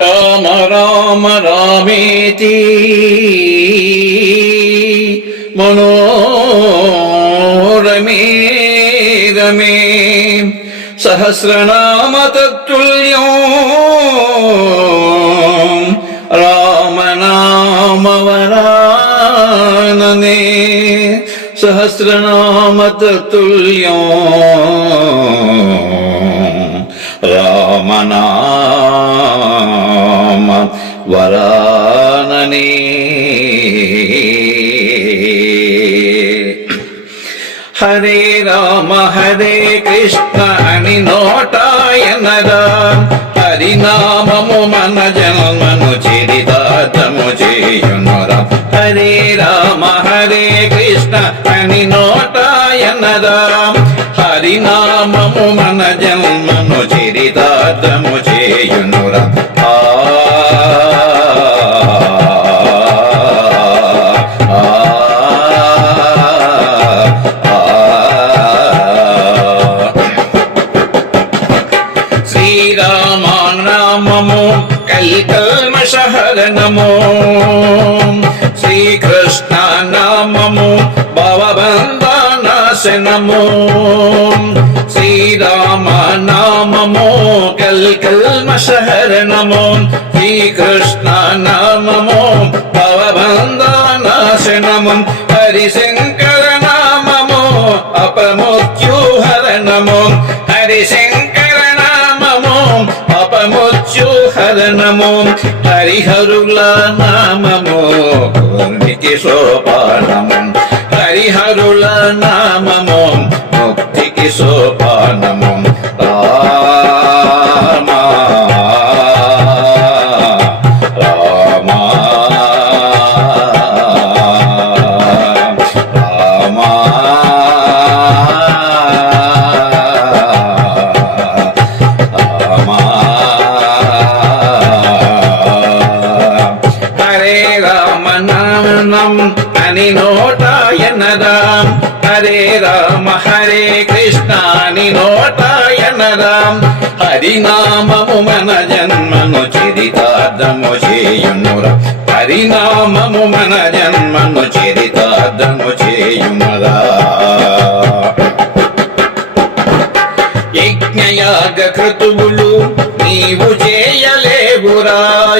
രാമ രാമ രാമേതി മനോരമേ രമേ സഹസ്രനാമ തത്തുല്യോ രാമനാമവരാനനേ സഹസ്രനാമ రామనామ వరాననే. హరే రామ హరే కృష్ణ అని నోటాయనరా హరినామము మన జన్మను చరితార్థము చేయునురా. హరే రామ హరే కృష్ణ అని నోటాయనరా హరినామము మన జన్మను చరితార్థము చేయునురా. శ్రీరామానామము కల్కల్మషహరణము శ్రీకృష్ణ నామము భవబంధనాశనము శ్రీరామనామము కల్కల్మషహరణము శ్రీకృష్ణ నామము భవబంధనాశనము హరిశంకర నామము అపమృత్యుహరణము హరిశంకర నామము అపమృత్యుహరణము హరిహరుల నామము ముక్తికి సోపానము హరిహరుల నామము ముక్తికి సోపానము రామ రామ హరే రామ హరే రామ హరే కృష్ణ అని నోటాయనరాం హరినామము మన జన్మను చరితార్థము చేయునురా హరినామము మన జన్మను చరితార్థము చేయుమరా యజ్ఞయాగ క్రతువులు నీవు చేయలేవురా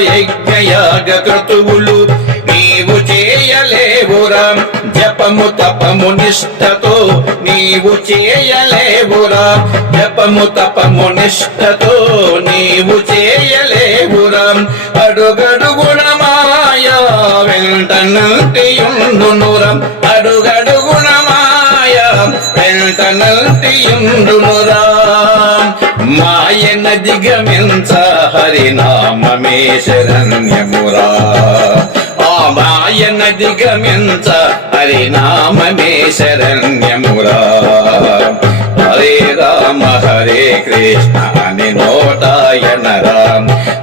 యజ్ఞయాగ క్రతువులు నీవు చేయ చేయలేవురా జపము తపము నిష్టతో నీవు చేయలేవురా. జపము తపము నిష్టతో నీవు చేయలేవురా. అడుగడుగుణ మాయా వెంటనంటియుండునురా. అడుగడుగుణ మాయా వెంటనంటియుండునురా. మాయన దిగమించ హరినామమే శరణ్యమురా. ఆ మాయన దిగమించ శరణ్యమురా. హరే రామ హరే కృష్ణ అని నోటాయనరా.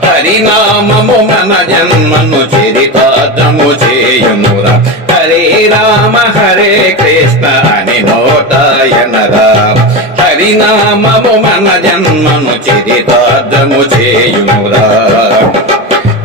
హరినామము మన జన్మను చరితార్థము చేయునురా హరే రామ హరే కృష్ణ అని నోటాయన రామ హరినామము మన జన్మను చరితార్థము చేయునురా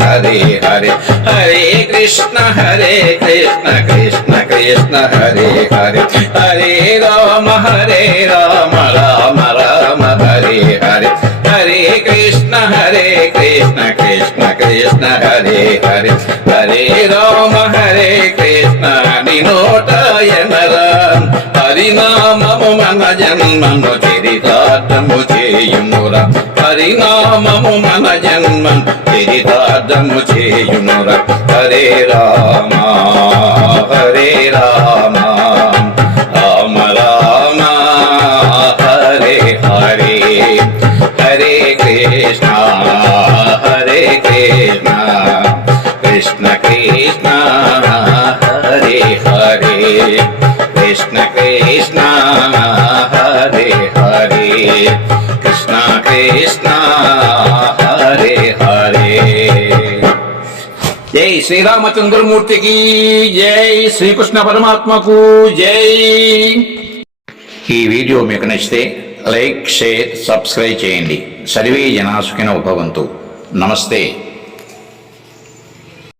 హరే హరే. హరే కృష్ణ హరే కృష్ణ కృష్ణ కృష్ణ హరే హరే. హరే రామ హరే రామ రామ రామ హరే హరే. హరే కృష్ణ హరే కృష్ణ కృష్ణ కృష్ణ హరే హరే. హరే రామ హరే కృష్ణ నినోటాయనరా హరినామము మన జన్మను చరితార్థము చేయుమురా హరినామము మన జన్మను చరితార్థము చేయుమురా హరే రామ హరే రామ రామ రామ హరే హరే. హరే కృష్ణ హరే కృష్ణ కృష్ణ కృష్ణ. కృష్ణ కృష్ణ హరే హరే. కృష్ణ కృష్ణ హరే హరే. జై శ్రీరామచంద్రమూర్తికి జై శ్రీకృష్ణ పరమాత్మకు జై. ఈ వీడియో మీకు నచ్చితే లైక్ షేర్ సబ్స్క్రైబ్ చేయండి. సర్వే జనా సుఖినో భవంతు. నమస్తే.